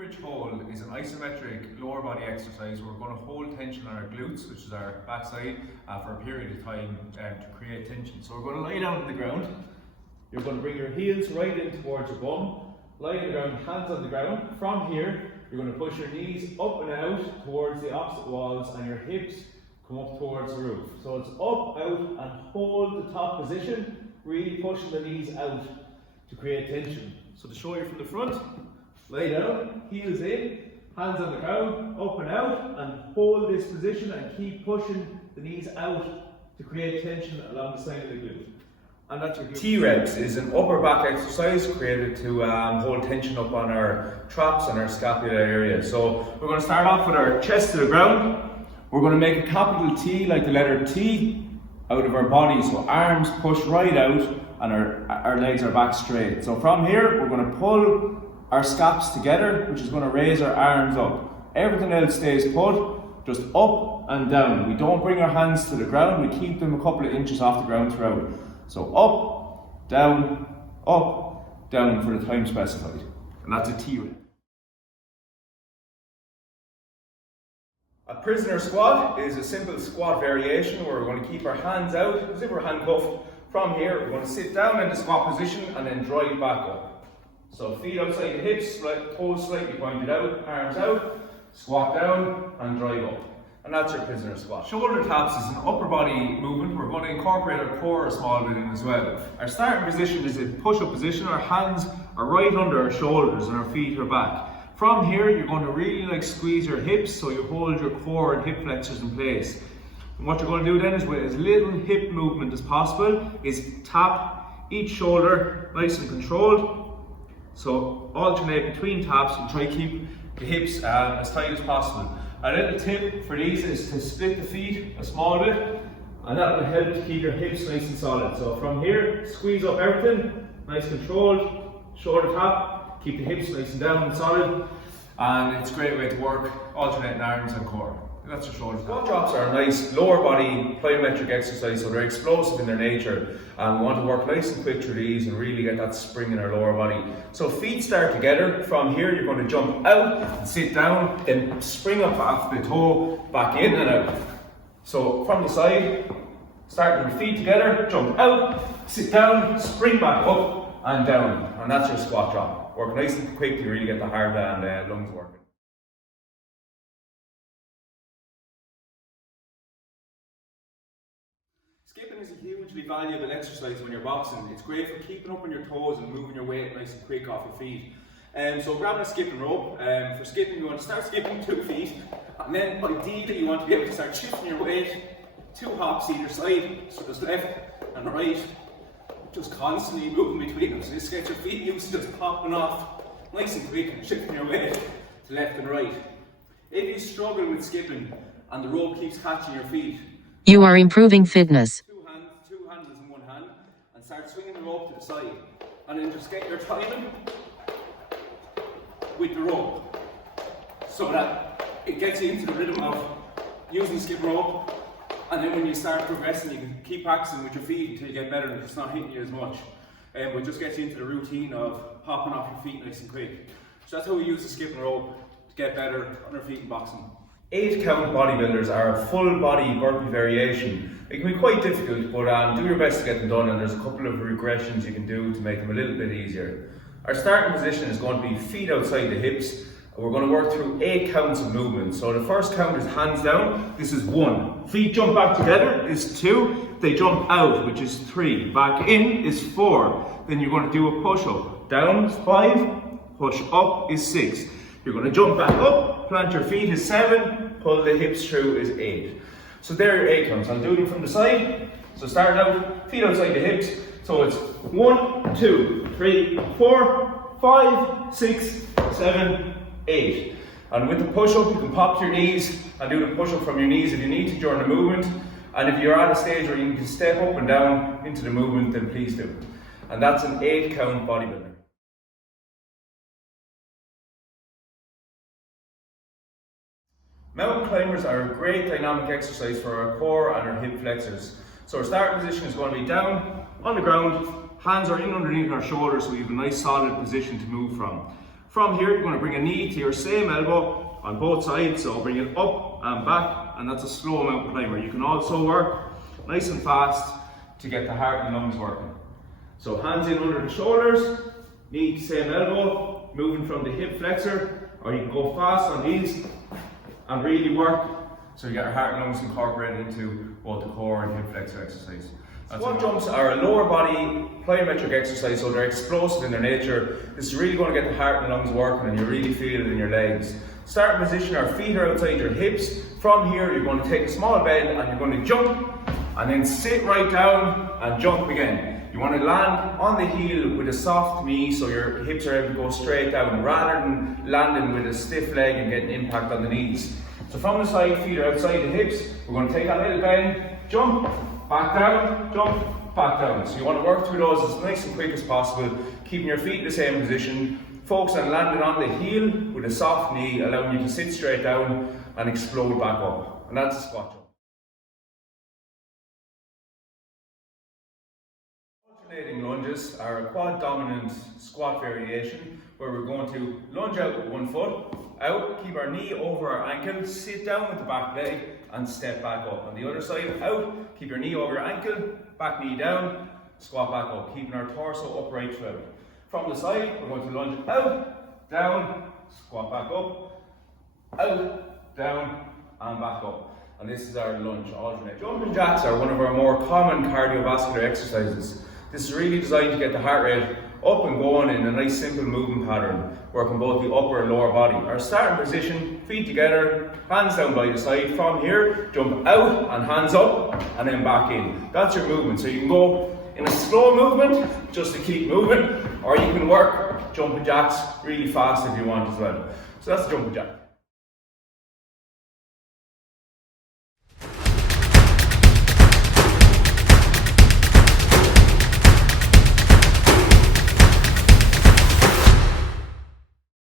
bridge hold is an isometric lower body exercise. We're going to hold tension on our glutes, which is our backside, for a period of time to create tension. So we're going to lie down on the ground. You're going to bring your heels right in towards your bum. Lie on the ground, hands on the ground. From here, you're going to push your knees up and out towards the opposite walls, and your hips come up towards the roof. So it's up, out, and hold the top position, really pushing the knees out to create tension. So to show you from the front, lie down, heels in, hands on the ground, up and out, and hold this position and keep pushing the knees out to create tension along the side of the glute. And that's your T-reps is an upper back exercise created to hold tension up on our traps and our scapular area. So we're going to start off with our chest to the ground. We're going to make a capital T, like the letter T, out of our body. So arms push right out and our legs are back straight. So from here, we're going to pull our scaps together, which is going to raise our arms up. Everything else stays put, just up and down. We don't bring our hands to the ground, we keep them a couple of inches off the ground throughout. So up, down for the time specified. And that's a T-rep. A prisoner squat is a simple squat variation where we're going to keep our hands out as if we're handcuffed. From here, we're going to sit down in the squat position and then drive back up. So feet outside the hips, toes slightly pointed out, arms out, squat down and drive up. And that's your prisoner squat. Shoulder taps is an upper body movement. We're going to incorporate our core a small bit in as well. Our starting position is a push-up position. Our hands are right under our shoulders and our feet are back. From here, you're going to really squeeze your hips so you hold your core and hip flexors in place. And what you're going to do then is with as little hip movement as possible is tap each shoulder nice and controlled. So alternate between taps and try to keep the hips as tight as possible. A little tip for these is to split the feet a small bit, and that will help to keep your hips nice and solid. So from here, squeeze up everything, nice controlled, shoulder tap, keep the hips nice and down and solid, and it's a great way to work alternating arms and core. That's your shoulder. Squat drops are a nice lower body plyometric exercise, so they're explosive in their nature, and we want to work nice and quick through these and really get that spring in our lower body. So feet start together. From here, you're going to jump out and sit down, then spring up off the toe, back in and out. So from the side, starting with feet together, jump out, sit down, spring back up and down, and that's your squat drop. Work nice and quick to really get the heart and lungs working. Skipping is a hugely valuable exercise when you're boxing. It's great for keeping up on your toes and moving your weight nice and quick off your feet. So grabbing a skipping rope, for skipping you want to start skipping 2 feet, and then ideally you want to be able to start shifting your weight 2 hops either side, so there's left and right, just constantly moving between them. So this gets your feet used to just popping off nice and quick and shifting your weight to left and right. If you struggle with skipping and the rope keeps catching your feet, you are improving fitness. Two handles in one hand, and start swinging the rope to the side, and then just get your timing with the rope, so that it gets you into the rhythm of using the skip rope, and then when you start progressing, you can keep practicing with your feet until you get better and it's not hitting you as much. But it just gets you into the routine of hopping off your feet nice and quick. So that's how we use the skipping rope to get better on our feet in boxing. 8 count bodybuilders are a full body burpee variation. It can be quite difficult, but do your best to get them done, and there's a couple of regressions you can do to make them a little bit easier. Our starting position is going to be feet outside the hips. We're going to work through 8 counts of movement. So the first count is hands down. This is 1. Feet jump back together is 2. They jump out, which is 3. Back in is 4. Then you're going to do a push up. Down is 5. Push up is 6. You're going to jump back up, plant your feet is 7, pull the hips through is 8. So there are your 8 counts. I'll do them from the side. So starting out, feet outside the hips. So it's 1, 2, 3, 4, 5, 6, 7, 8. And with the push up, you can pop to your knees and do the push up from your knees if you need to during the movement. And if you're at a stage where you can step up and down into the movement, then please do. And that's an 8 count bodybuilder. Mountain climbers are a great dynamic exercise for our core and our hip flexors. So our starting position is going to be down on the ground, hands are in underneath our shoulders so we have a nice solid position to move from. From here, you're going to bring a knee to your same elbow on both sides, so bring it up and back, and that's a slow mountain climber. You can also work nice and fast to get the heart and lungs working. So hands in under the shoulders, knee to same elbow, moving from the hip flexor, or you can go fast on these and really work so you get your heart and lungs incorporated into both the core and hip flexor exercise. Squat jumps are a lower body plyometric exercise, so they're explosive in their nature. This is really going to get the heart and lungs working, and you really feel it in your legs. Starting position, our feet are outside your hips. From here, you're going to take a small bend and you're going to jump, and then sit right down and jump again. You want to land on the heel with a soft knee so your hips are able to go straight down rather than landing with a stiff leg and getting impact on the knees. So from the side, feet are outside the hips. We're going to take a little bend, jump, back down, jump, back down. So you want to work through those as nice and quick as possible, keeping your feet in the same position. Focus on landing on the heel with a soft knee, allowing you to sit straight down and explode back up. And that's a squat jump. Alternating lunges are a quad dominant squat variation where we're going to lunge out with one foot, out, keep our knee over our ankle, sit down with the back leg and step back up. On the other side, out, keep your knee over your ankle, back knee down, squat back up, keeping our torso upright throughout. From the side, we're going to lunge out, down, squat back up, out, down and back up. And this is our lunge alternate. Jumping jacks are one of our more common cardiovascular exercises. This is really designed to get the heart rate up and going in a nice simple movement pattern, working both the upper and lower body. Our starting position, feet together, hands down by the side. From here, jump out and hands up and then back in. That's your movement. So you can go in a slow movement just to keep moving, or you can work jumping jacks really fast if you want as well. So that's the jumping jack.